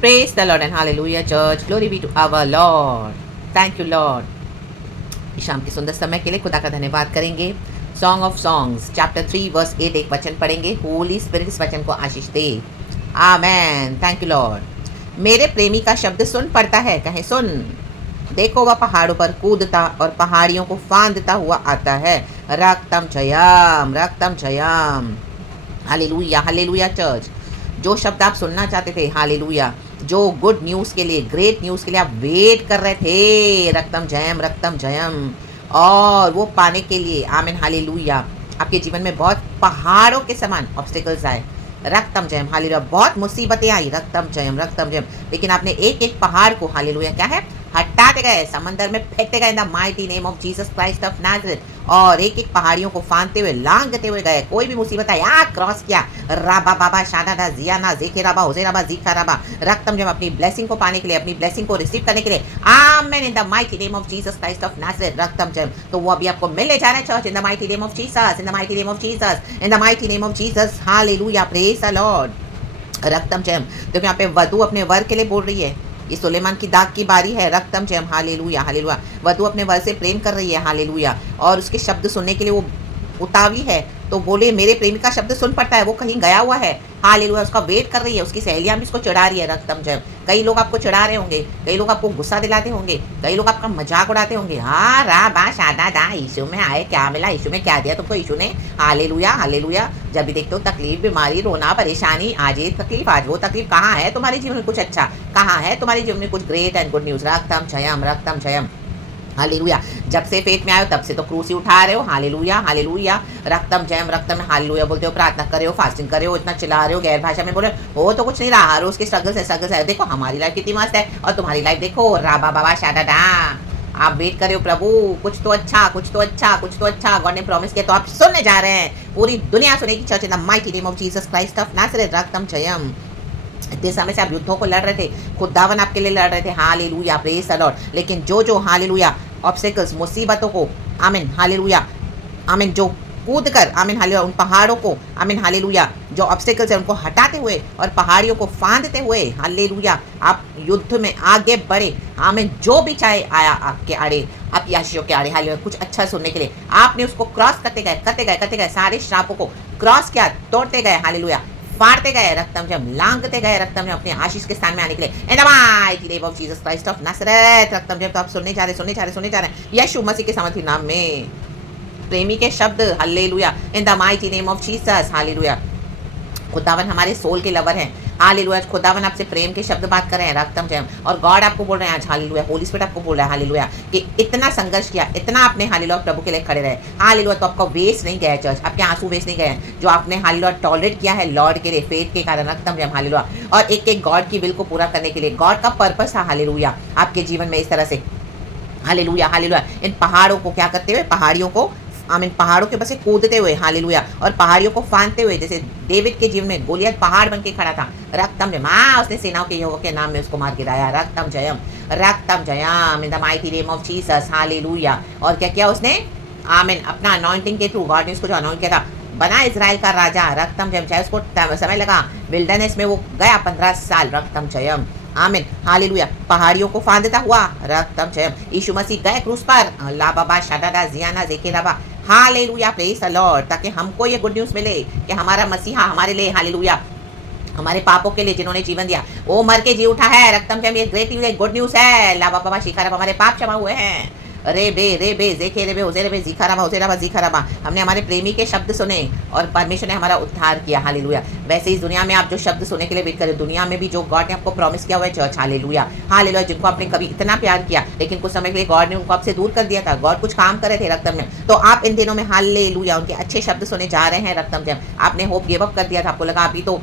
Praise the Lord and hallelujah church. Glory be to our Lord. Thank you Lord. इस शाम के सुंदर समय के लिए खुदा का धन्यवाद करेंगे। Song of Songs chapter 3 verse 8 एक वचन पढ़ेंगे। होली स्पिरिट इस वचन को आशीष दे। आमेन। Thank you Lord. मेरे प्रेमी का शब्द सुन पड़ता है, कहें सुन। देखो वह पहाड़ों पर कूदता और पहाड़ियों को फांदता हुआ आता है। रक्तम जयम, रक्तम जयम। Hallelujah, hallelujah church. जो शब्द आप सुनना चाहते थे, हालेलुया, जो गुड न्यूज़ के लिए, ग्रेट न्यूज़ के लिए आप वेट कर रहे थे, रक्तम जयम, रक्तम जयम, और वो पाने के लिए, आमीन, हालेलुया, आपके जीवन में बहुत पहाड़ों के समान ऑब्स्टिकल्स आए, रक्तम जयम, हालेलुया, बहुत मुसीबतें आई, रक्तम जयम, रक्तम जयम, लेकिन आपने एक एक पहाड़ को, हालेलुया, क्या है, हटाते गए, समंदर में फेंकते गए इन the mighty name of Jesus Christ of Nazareth, और एक एक पहाड़ियों को फांदते हुए, लांघते हुए गए। कोई भी मुसीबत आई, क्रॉस किया, राबा बाबा शादादा जियाना जेके राबा होजे राबा जीखा राबा, रक्तम जब अपनी ब्लेसिंग को पाने के लिए, अपनी ब्लेसिंग को रिसीव करने के लिए, amen, in the mighty name of Jesus Christ of Nazareth, रक्तम जब, तो वो अभी आपको मिलने जा रहे हैं church, in the mighty name of Jesus, in the mighty name of Jesus, in the mighty name of Jesus, hallelujah, praise the Lord. रक्तम जयम, तो यहाँ पे वधु अपने वर के लिए बोल रही है, ये सुलेमान की दाग की बारी है, रक्तम जयम, हालेलुया, हालेलुया, वधु अपने वर से प्रेम कर रही है, हालेलुया, और उसके शब्द सुनने के लिए वो उतावली है, तो बोले मेरे प्रेमी का शब्द सुन पड़ता है, वो कहीं गया हुआ है, हालेलुया, उसका वेट कर रही है, उसकी सहेलियां भी उसको चिढ़ा रही है, रक्तम जयम। कई लोग आपको चिढ़ा रहे होंगे, कई लोग आपको गुस्सा दिलाते होंगे, कई लोग आपका मजाक उड़ाते होंगे, हाँ रा बा शादा दा, यीशु में आए, क्या मिला, यीशु में क्या दिया तुमको यीशु ने, हालेलुया, हालेलुया। जब भी देखते हो तकलीफ, बीमारी, रोना, परेशानी, आज ये तकलीफ, आज वो तकलीफ, कहाँ है तुम्हारे जीवन में कुछ अच्छा, कहाँ है तुम्हारे जीवन में कुछ ग्रेट एंड गुड न्यूज़, रक्तम जयम, रक्तम जयम, हालेलुया। जब से फेथ में आए हो तब से तो क्रूसी उठा रहे हो, हालेलुया, हालेलुया, रक्तम जयम, रक्तम, हालेलुया बोलते हो, प्रार्थना करे हो, फास्टिंग करे हो, इतना चिल्ला रहे हो, गैर भाषा में बोले हो, तो कुछ नहीं रहा, रोज के स्ट्रगल्स है, स्ट्रगल्स है, देखो हमारी लाइफ कितनी मस्त है, और तुम्हारी लाइफ देखो, राबा बाबा शादादा। आप वेट करे हो, प्रभु कुछ तो अच्छा, कुछ तो अच्छा, कुछ तो अच्छा गॉड ने प्रॉमिस किया, तो आप सुनने जा रहे हैं, पूरी दुनिया सुनेगी church, in the mighty name of Jesus Christ of Nazareth, रक्तम जयम। इतने समय से आप युद्धों को लड़ रहे थे, खुदावन आपके लिए लड़ रहे थे, हालेलुया, प्रेज द लॉर्ड, लेकिन जो हालेलुया ऑब्स्टिकल्स, मुसीबतों को, आमीन, हालेलुया, आमीन, जो कूद कर, आमीन, हालेलुया, उन पहाड़ों को, आमीन, हालेलुया, जो ऑब्स्टिकल्स है उनको हटाते हुए और पहाड़ियों को फांदते हुए, हालेलुया, आप युद्ध में आगे बढ़े, आमीन, जो भी चाहे आया आपके आड़े, आपकी आशीषों के आड़े, हालेलुया, कुछ अच्छा सुनने के लिए आपने उसको क्रॉस करते गए, करते गए, करते गए, सारे श्रापों को क्रॉस किया, तोड़ते गए, हालेलुया, फाड़ते गए, रक्तम जब, लांघते गए, रक्तम जब, अपने आशीष के स्थान में आने के लिए, in the mighty name of Jesus Christ of Nazareth, रक्तम जब, तो आप सुनने जा रहे हैं यीशु मसीह के सामर्थी नाम में प्रेमी के शब्द, hallelujah, in the mighty name of Jesus, hallelujah. खुदावन हमारे सोल के लवर हैं, हालेलुया, खुदावन आपसे प्रेम के शब्द बात कर रहे हैं, रक्तम जयम, और गॉड आपको बोल रहे हैं आज, हालेलुया, होली स्पिरिट आपको बोल रहा है, हालेलुया, कि इतना संघर्ष किया, इतना आपने, हालेलुया, प्रभु के लिए खड़े रहे, हालेलुया, तो आपका वेस्ट नहीं गया चर्च, आपके आंसू वेस्ट नहीं गए हैं, जो आपने, हालेलुया, टॉलरेट किया है लॉर्ड के लिए, फेथ के कारण, रक्तम जयम, हालेलुया, और एक एक गॉड की विल को पूरा करने के लिए, गॉड का पर्पस था, हालेलुया, आपके जीवन में इस तरह से, हालेलुया, हालेलुया, इन पहाड़ों को क्या करते हुए, पहाड़ियों को, आमीन, पहाड़ों के बसे कूदते हुए, हालेलुया, और पहाड़ियों को फांदते हुए, जैसे डेविड के जीवन में गोलियत पहाड़ बन के खड़ा था, रक्तम जयम, उसने सेनाओं के यहोवा के नाम में उसको मार गिराया, रक्तम जयम, रक्तम जयम, in the mighty name of Jesus, hallelujah, और क्या किया उसने, आमीन, अपना अनॉइंटिंग के थ्रू, गॉड ने उसको जो अनॉइंट किया था, बना इजराइल का राजा, रक्तम जयम, चाहे उसको समय लगा, विल्डरनेस में वो गया 15 साल, रक्तम जयम, आमीन, हालेलुया, पहाड़ियों को फांदता हुआ, रक्तम जयम, यीशु मसीह गए क्रूस पर, ला बाबा शादादा जियाना जेके राबा, हालेलुया, प्रेज द लॉर्ड, ताकि हमको ये गुड न्यूज़ मिले कि हमारा मसीहा हमारे लिए, हालेलुया, हमारे पापों के लिए जिन्होंने जीवन दिया, वो मर के जी उठा है, रक्तम जयम, ये ग्रेट न्यूज़ है, गुड न्यूज़ है, ला बाबा शिखा, हमारे पाप क्षमा हुए हैं, रे बे जेके रे बे होजे रे बे जीखा राबा, हमने हमारे प्रेमी के शब्द सुने और परमेश्वर ने हमारा उद्धार किया, हालेलुया। वैसे इस दुनिया में आप जो शब्द सुनने के लिए वेट करें, दुनिया में भी जो गॉड ने आपको प्रॉमिस किया हुआ है चर्च, हालेलुया, हालेलुया, जिनको आपने कभी इतना प्यार किया, लेकिन कुछ समय के लिए गॉड ने उनको आपसे दूर कर दिया था, गॉड कुछ काम कर रहे थे रक्तम में, तो आप इन दिनों में, हालेलुया, उनके अच्छे शब्द सुने जा रहे हैं, रक्तम जब, आपने होप गिव अप कर दिया था, आपको लगा अभी तो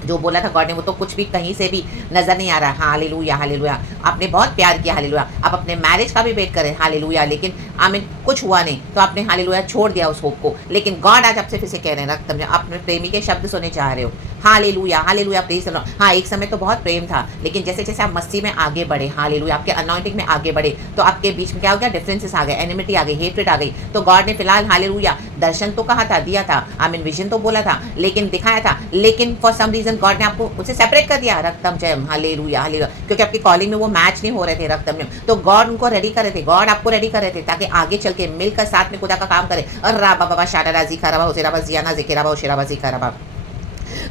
जो बोला था गॉड ने वो तो कुछ भी कहीं से भी नजर नहीं आ रहा, हालेलुया, हालेलुया, आपने बहुत प्यार किया, हालेलुया, आप अपने मैरिज का भी वेट करें, हालेलुया, लेकिन आमीन कुछ हुआ नहीं, तो आपने, हालेलुया, छोड़ दिया उस होप को, लेकिन गॉड आज आपसे फिर से कह रहे हैं, रक्तम जब, अपने प्रेमी के शब्द सुने जा रहे हो, hallelujah, hallelujah, praise the Lord. हाँ, एक समय तो बहुत प्रेम था, लेकिन जैसे-जैसे आप मसीह में आगे बढ़े, हालेलुया, आपके अनॉइंटिंग में आगे बढ़े, तो आपके बीच में क्या हो गया? डिफरेंसेस आ गए, एनिमिटी आ गई, हेट्रेड आ गई। तो गॉड ने फिलहाल हालेलुया दर्शन तो कहा था, दिया था, आई मीन विजन तो बोला था, लेकिन दिखाया था, लेकिन फॉर सम रीज़न गॉड ने आपको उससे सेपरेट कर दिया, रक्तम जयम, हालेलुया, हालेलुया, क्योंकि आपकी कॉलिंग में वो मैच नहीं हो रहे थे, रक्तम जयम। तो गॉड उनको रेडी कर रहे थे, गॉड आपको रेडी कर रहे थे, ताकि आगे चल के मिलकर साथ में खुदा का काम करें। और रा बाबा शादा राजी खराबा उसेराबा जियाना ज़िकेराबा उशेराबा ज़िखराबा।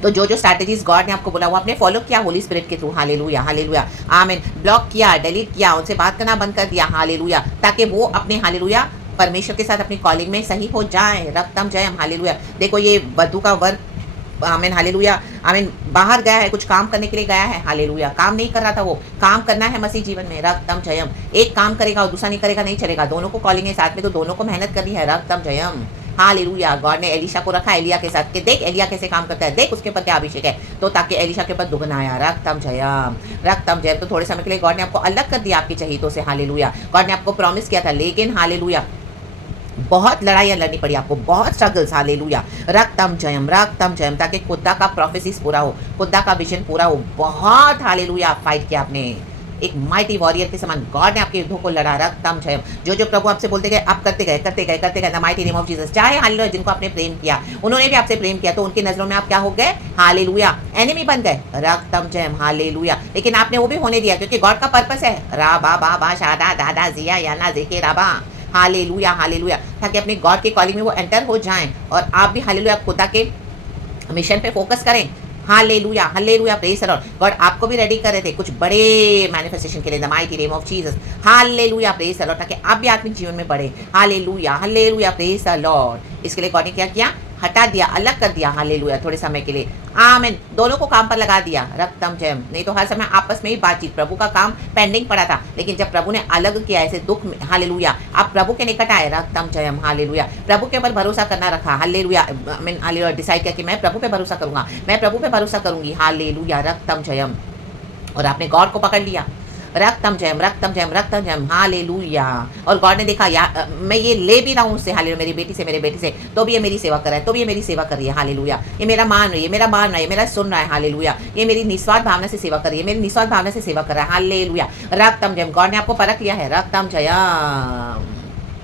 तो जो स्ट्रैटेजीज गॉड ने आपको बोला वो आपने फॉलो किया होली स्पिरिट के थ्रू, हालेलुया, हालेलुया, आमीन। ब्लॉक किया, डिलीट किया, उनसे बात करना बंद कर दिया, हालेलुया, ताकि वो अपने हालेलुया परमेश्वर के साथ अपनी कॉलिंग में सही हो जाए, रक्तम जयम, हालेलुया। देखो ये वधु का वर, आमीन, हालेलुया, आमीन, बाहर गया है, कुछ काम करने के लिए गया है, हालेलुया, काम नहीं कर रहा था, वो काम करना है मसीह जीवन में, रक्तम जयम। एक काम करेगा और दूसरा नहीं करेगा, नहीं चलेगा, दोनों को कॉलिंग है साथ में, तो दोनों को मेहनत करनी है, रक्तम जयम, हालेलुया। गॉड ने एलिशा को रखा एलिया के साथ, कि देख एलिया कैसे काम करता है, देख उसके ऊपर क्या अभिषेक है, तो ताकि एलिशा के ऊपर दुगना आया, रक्तम जयम, रक्तम जयम। तो थोड़े समय के लिए गॉड ने आपको अलग कर दिया आपकी चहीतों से, हालेलुया। गॉड ने आपको प्रॉमिस किया था, लेकिन हालेलुया बहुत लड़ाइयाँ लड़नी पड़ी आपको, बहुत स्ट्रगल्स, हालेलुया, रक्तम जयम, ताकि खुदा का प्रोफेसिस पूरा हो, खुदा का विजन पूरा हो। बहुत हालेलुया फाइट किया आपने, एक माइटी वॉरियर के समान गॉड ने आपके युद्धों को लड़ा, रक्तम जयम। जो प्रभु आपसे बोलते गए आप करते गए the mighty name of Jesus. चाहे हालेलुया जिनको आपने प्रेम किया उन्होंने भी आपसे प्रेम किया, तो उनकी नजरों में आप क्या हो गए, हालेलुया, एनिमी बन गए, रक्तम जयम, हालेलुया। लेकिन आपने वो भी होने दिया, क्योंकि गॉड का पर्पस है, रा बा बा बा शादा दादा जिया याना जेके राबा, हालेलुया, हालेलुया, ताकि अपने गॉड के कॉलिंग में वो एंटर हो जाएं और आप भी हालेलुया खुदा के मिशन पे फोकस करें, hallelujah, hallelujah, praise the Lord. God आपको भी रेडी कर रहे थे कुछ बड़े मैनिफेस्टेशन के लिए, the mighty name of Jesus, hallelujah, praise the Lord, ताकि आप भी आत्मिक जीवन में बढ़े, hallelujah, hallelujah, praise the Lord. इसके लिए गॉड ने क्या किया, हटा दिया, अलग कर दिया, हालेलुया, थोड़े समय के लिए, आमीन, दोनों को काम पर लगा दिया, रक्तम जयम। नहीं तो हर समय आपस में ही बातचीत, प्रभु का काम पेंडिंग पड़ा था, लेकिन जब प्रभु ने अलग किया ऐसे दुख में, हालेलुया, आप प्रभु के निकट आए, रक्तम जयम, हालेलुया, प्रभु के ऊपर भरोसा करना रखा, हालेलुया, आमीन, हालेलुया, डिसाइड किया कि मैं प्रभु पे भरोसा करूंगा, मैं प्रभु पे भरोसा करूंगी, हालेलुया, रक्तम जयम। और आपने गॉड को पकड़ लिया, रक्तम जयम, रक्तम जयम, रक्तम जयम, हालेलुया। और गॉड ने देखा मैं ये ले भी रहा हूँ उससे, हालेलुया, मेरी बेटी से, मेरे बेटे से, तो भी ये मेरी सेवा कर रहा है, तो भी ये मेरी सेवा कर रही है, हालेलुया, ये मेरा मान रही है, मेरा मान रहा है, मेरा सुन रहा है, हालेलुया, ये मेरी निस्वार्थ भावना से सेवा कर रही है, मेरी निस्वार्थ भावना से सेवा कर रहा है, हालेलुया, रक्तम जयम। गॉड ने आपको परख लिया है, रक्तम जयम।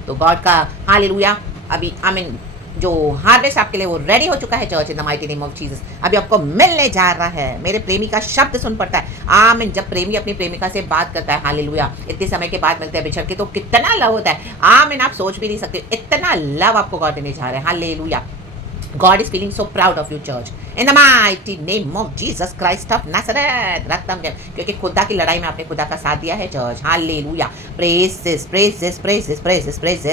तो गॉड का हालेलुया अभी, आमीन, जो हार्वेस्ट आपके लिए वो रेडी हो चुका है, church in the mighty name of Jesus, अभी आपको मिलने जा रहा है। मेरे प्रेमी का शब्द सुन पड़ता है, आमीन, जब प्रेमी अपनी प्रेमिका से बात करता है, हालेलुया, इतने समय के बाद मिलते हैं बिछड़ के, तो कितना लव होता है, आमीन, आप सोच भी नहीं सकते, इतना लव आपको गॉड देने जा रहे हैं, hallelujah. God is feeling so proud of you, church. In the mighty name of Jesus Christ of Nazareth. रक्तम Jayam, क्योंकि खुदा की लड़ाई में आपने खुदा का साथ दिया है, church, hallelujah, praise, praise, praise, praise, praise.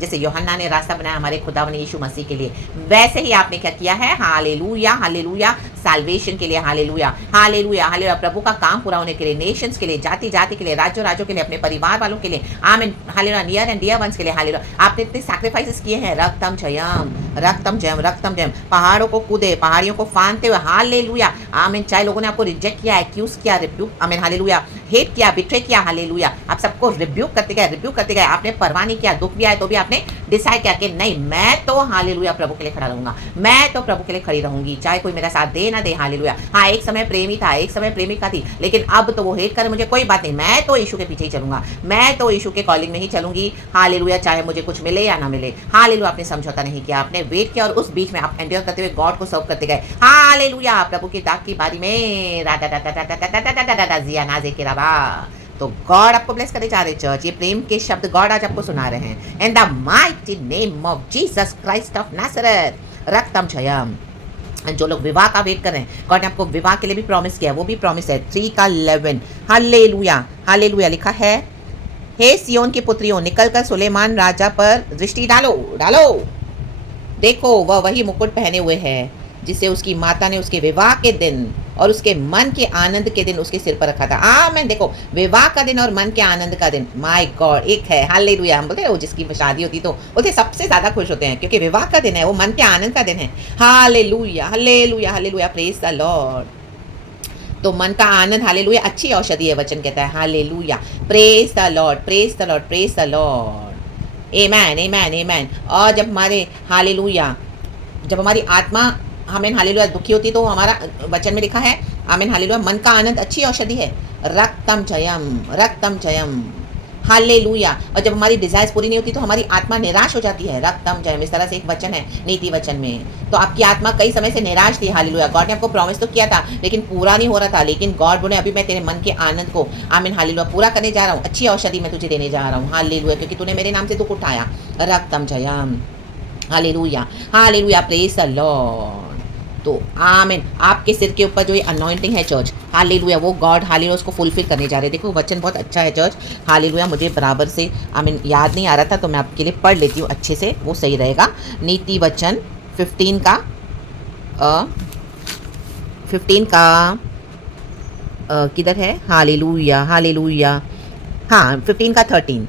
जैसे यूहन्ना ने रास्ता बनाया हमारे खुदावन यीशु मसीह के लिए, वैसे ही आपने क्या किया है, हालेलुया, हालेलुया, साल्वेशन के लिए, हालेलुया, हालेलुया, हालेलुया, प्रभु का काम पूरा होने के लिए, नेशंस के लिए, जाति जाति के लिए, राज्यों के लिए, अपने परिवार वालों के लिए, आमीन, हालेलुया, नियर एंड डियर वंस के लिए, हालेलुया, आपने इतने सैक्रिफाइसेस किए हैं, रक्तम जयम, रक्तम जयम, रक्तम जयम। पहाड़ों को कूदे, पहाड़ियों को फांदते हुए, हालेलुया, आमीन, चाहे लोगों ने आपको रिजेक्ट किया, एक्यूज किया, रिब्यूक, आमीन, हालेलुया, हेट किया, बिट्रे किया, हालेलुया, आप सबको रिब्यूक करते गए, आपने परवाह नहीं किया, दुख भी आए तो भी आपने डिसाइड किया कि नहीं, मैं तो हालेलुया प्रभु के लिए खड़ा रहूंगा, मैं तो प्रभु के लिए खड़ी रहूंगी, चाहे कोई मेरा साथ दे ना दे, हालेलुया। हाँ, एक समय प्रेमी था, एक समय प्रेमिका थी, लेकिन अब तो वो हेट करे मुझे, कोई बात नहीं, मैं तो यीशु के पीछे ही चलूंगा, मैं तो यीशु के कॉलिंग में ही चलूंगी, हालेलुया, चाहे मुझे कुछ मिले या ना मिले, हालेलुया। आपने समझौता नहीं किया, आपने वेट किया, और उस बीच में आप एंड्योर करते हुए गॉड को सर्व करते गए, हालेलुया। प्रभु की दाग की बारी में जिया नाजे के रबा। तो गॉड आपको ब्लेस करने जा रहे, चर्च, ये प्रेम के शब्द गॉड आज आपको सुना रहे हैं, in the mighty name of Jesus Christ of नासरत, रक्तम जयम। जो लोग विवाह का वेट कर रहे हैं, गॉड ने आपको विवाह के लिए भी प्रॉमिस किया, वो भी प्रॉमिस है, 3:11, हालेलुया, हालेलुया, लिखा है, हे सियोन की पुत्रियों, निकलकर सुलेमान राजा पर दृष्टि डालो, डालो, देखो वह वही मुकुट पहने हुए है जिसे उसकी माता ने उसके विवाह के दिन और उसके मन के आनंद के दिन उसके सिर पर रखा था। आमीन। देखो, विवाह का दिन और मन के आनंद का दिन, माय गॉड, एक है, हालेलुया। हम बोलते हैं वो जिसकी शादी होती तो बोलते सबसे ज्यादा खुश होते हैं, क्योंकि विवाह का दिन है, वो मन के आनंद का दिन है, hallelujah, hallelujah, hallelujah, praise the Lord. तो मन का आनंद, हालेलुया, अच्छी औषधि है, वचन कहता है, hallelujah, praise the Lord, praise the Lord, praise the Lord, amen, amen, amen. और जब हमारे, हालेलुया, जब हमारी आत्मा आमीन हालेलुया दुखी होती है तो हमारा वचन में लिखा है आमीन हालेलुया मन का आनंद अच्छी औषधि है। रक्तम जयम हालेलुया। और जब हमारी डिजायर्स पूरी नहीं होती तो हमारी आत्मा निराश हो जाती है। रक्तम जयम इस तरह से एक वचन है नीति वचन में। तो आपकी आत्मा कई समय से निराश थी। हालेलुया। गॉड ने आपको प्रॉमिस तो किया था लेकिन पूरा नहीं हो रहा था, लेकिन गॉड बोले अभी मैं तेरे मन के आनंद को आमीन हालेलुया पूरा करने जा रहा हूँ। अच्छी औषधि मैं तुझे देने जा रहा हूँ। हालेलुया, क्योंकि तूने मेरे नाम से दुख उठाया। रक्तम जयम hallelujah hallelujah praise the Lord. तो आमीन आपके सिर के ऊपर जो ये अनॉइंटिंग है चर्च हालेलुया वो गॉड हालेलुया उसको फुलफिल करने जा रहे हैं। देखो वचन बहुत अच्छा है चर्च हालेलुया। मुझे बराबर से आमीन याद नहीं आ रहा था तो मैं आपके लिए पढ़ लेती हूँ अच्छे से, वो सही रहेगा। नीति वचन 15 का किधर है? Hallelujah hallelujah. हाँ 15 का 13।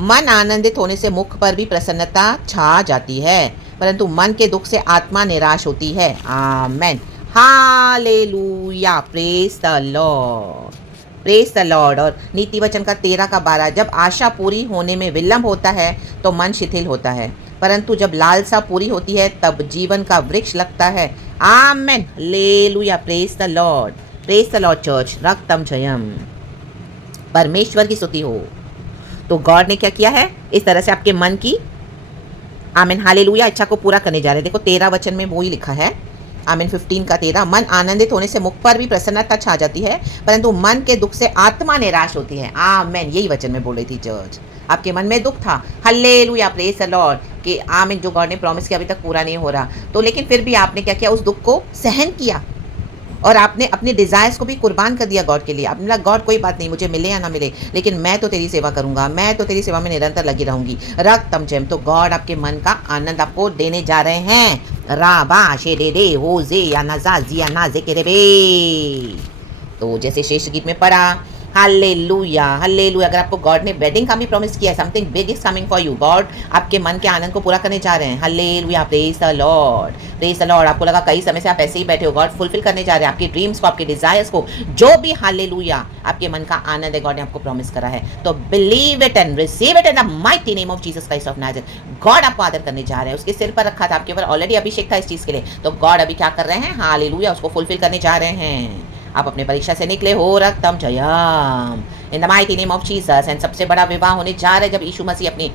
मन आनंदित होने से मुख पर भी प्रसन्नता छा जाती है, परंतु मन के दुख से आत्मा निराश होती है। Amen hallelujah praise the Lord praise the Lord. और नीति वचन का 13 का 12, जब आशा पूरी होने में विलंब होता है तो मन शिथिल होता है, परंतु जब लालसा पूरी होती है तब जीवन का वृक्ष लगता है। Amen hallelujah praise the Lord church. रक्तम जयम परमेश्वर की स्तुति हो। तो गॉड ने क्या किया है? इस तरह से आपके मन की आमीन हालेलुया इच्छा को पूरा करने जा रहे हैं। देखो 13 वचन में वो ही लिखा है आमीन 15 का 13, मन आनंदित होने से मुख पर भी प्रसन्नता छा जाती है, परंतु मन के दुख से आत्मा निराश होती है। आमीन यही वचन में बोल रही थी चर्च। आपके मन में दुख था, हालेलुया प्रेज द लॉर्ड, कि आमीन जो गॉड ने प्रॉमिस किया अभी तक पूरा नहीं हो रहा, तो लेकिन फिर भी आपने क्या किया? उस दुख को सहन किया और आपने अपने डिज़ायर्स को भी कुर्बान कर दिया गॉड के लिए। आपने बोला गॉड कोई बात नहीं, मुझे मिले या ना मिले, लेकिन मैं तो तेरी सेवा करूंगा, मैं तो तेरी सेवा में निरंतर लगी रहूंगी। रक्तम जयम। तो गॉड आपके मन का आनंद आपको देने जा रहे हैं। राबा शेरे रे हो जे या नजा जिया ना जे के रे बे। तो जैसे शेष गीत में पढ़ा हालेलुया हालेलुया। अगर आपको गॉड ने वेडिंग का भी प्रॉमिस किया है, something big is coming for you, God आपके मन के आनंद को पूरा करने जा रहे हैं। Hallelujah praise the Lord. आपको लगा कई समय से आप ऐसे ही बैठे हो, गॉड फुलफिल करने जा रहे हैं आपकी ड्रीम्स को, आपके डिजायर्स को, जो भी हालेलुया आपके मन का आनंद है गॉड ने आपको प्रॉमिस करा है। तो believe it and receive it in the mighty name of Jesus Christ of Nazareth. God आपको आदर करने जा रहे हैं। उसके सिर पर रखा था, आपके ऊपर ऑलरेडी अभिषेक था इस चीज के लिए, तो गॉड अभी क्या कर रहे हैं? हालेलुया उसको फुलफिल करने जा रहे हैं। आप अपने परीक्षा से निकले हो, रक्तम जयम in the mighty name of Jesus. And सबसे बड़ा विवाह होने जा रहा है जब यीशु मसीह अपनी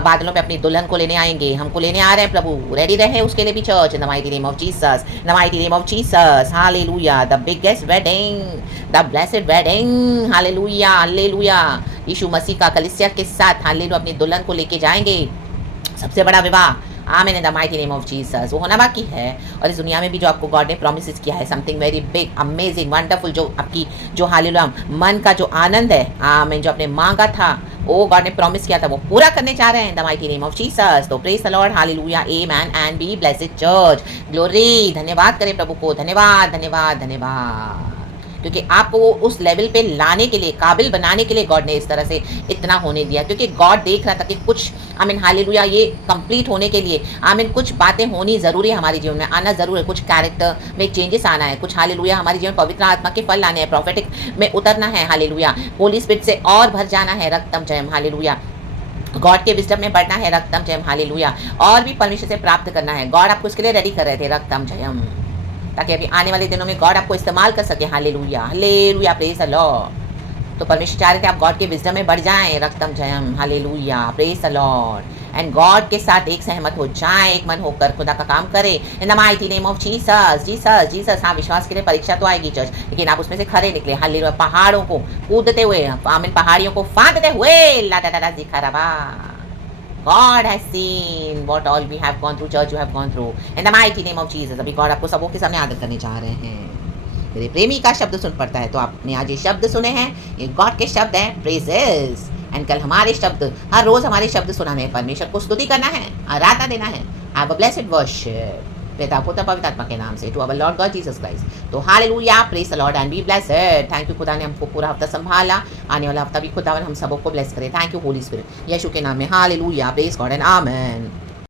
बादलों पे अपनी दुल्हन को लेने आएंगे। हमको लेने आ रहे हैं प्रभु, रेडी रहे उसके लिए भी church. In the mighty name of Jesus, in the mighty name of Jesus. Hallelujah the biggest wedding, the blessed wedding. Hallelujah hallelujah. यीशु मसीह का कलीसिया के साथ हालेलुया अपनी दुल्हन को लेके जाएंगे, सबसे बड़ा विवाह। आमीन इन the mighty name of Jesus. वो होना बाकी है। और इस दुनिया में भी जो आपको गॉड ने प्रॉमिसेस किया है, something very big amazing wonderful, जो आपकी जो हालेलुया मन का जो आनंद है, आमीन जो आपने मांगा था वो गॉड ने प्रॉमिस किया था वो पूरा करने जा रहे हैं। The mighty name of Jesus. तो praise the Lord hallelujah amen and be blessed church. Glory. धन्यवाद करें प्रभु को, धन्यवाद धन्यवाद धन्यवाद, क्योंकि आपको उस लेवल पे लाने के लिए, काबिल बनाने के लिए गॉड ने इस तरह से इतना होने दिया। क्योंकि गॉड देख रहा था कि कुछ आमीन हालेलुया ये कंप्लीट होने के लिए आमीन कुछ बातें होनी ज़रूरी है, हमारे जीवन में आना ज़रूर है, कुछ कैरेक्टर में चेंजेस आना है, कुछ हालेलुया हमारे जीवन पवित्र आत्मा के फल लाने हैं, प्रॉफेटिक में उतरना है हालेलुया, होली स्पिरिट से और भर जाना है। रक्तम जयम हालेलुया। गॉड के विजडम में बढ़ना है। रक्तम जयम हालेलुया। और भी परमेश्वर से प्राप्त करना है। गॉड आपको इसके लिए रेडी कर रहे थे। रक्तम जयम, ताकि अभी आने वाले दिनों में गॉड आपको इस्तेमाल कर सके। Hallelujah hallelujah praise the Lord. तो परमेश्वर चाह रहे थे आप गॉड के विजडम में बढ़ जाएं। रक्तम जयम hallelujah praise the Lord. And God के साथ एक सहमत हो जाएं, एक मन होकर खुदा का काम करें। इन the mighty name of Jesus Jesus Jesus. हाँ विश्वास के लिए परीक्षा तो आएगी चर्च, लेकिन आप उसमें से खरे निकले। हालेलुया। पहाड़ों को कूदते हुए, आमीन पहाड़ियों को फांदते हुए, ला दा दा जिखरबा। God has seen what all we have gone through, church you have gone through. In the mighty name of Jesus. अभी God आपको सबों के सामने आदर करने जा रहे हैं। मेरे प्रेमी का शब्द सुन पड़ता है, तो आपने आज ये शब्द सुने हैं, ये गॉड के शब्द हैं, प्रेजेस। एंड कल हमारे शब्द, हर रोज हमारे शब्द सुनाने हैं, परमेश्वर को स्तुति करना है, आराधना देना है। Have a blessed worship. पिता पुत्र पवित्र आत्मा के नाम से, to our Lord God Jesus Christ. तो hallelujah praise the Lord and be blessed. Thank you खुदा ने हमको पूरा हफ्ता संभाला, आने वाला हफ्ता भी खुदावन हम सबों को ब्लेस करे। थैंक यू होली स्पिरिट, यीशु के नाम में hallelujah praise God and amen.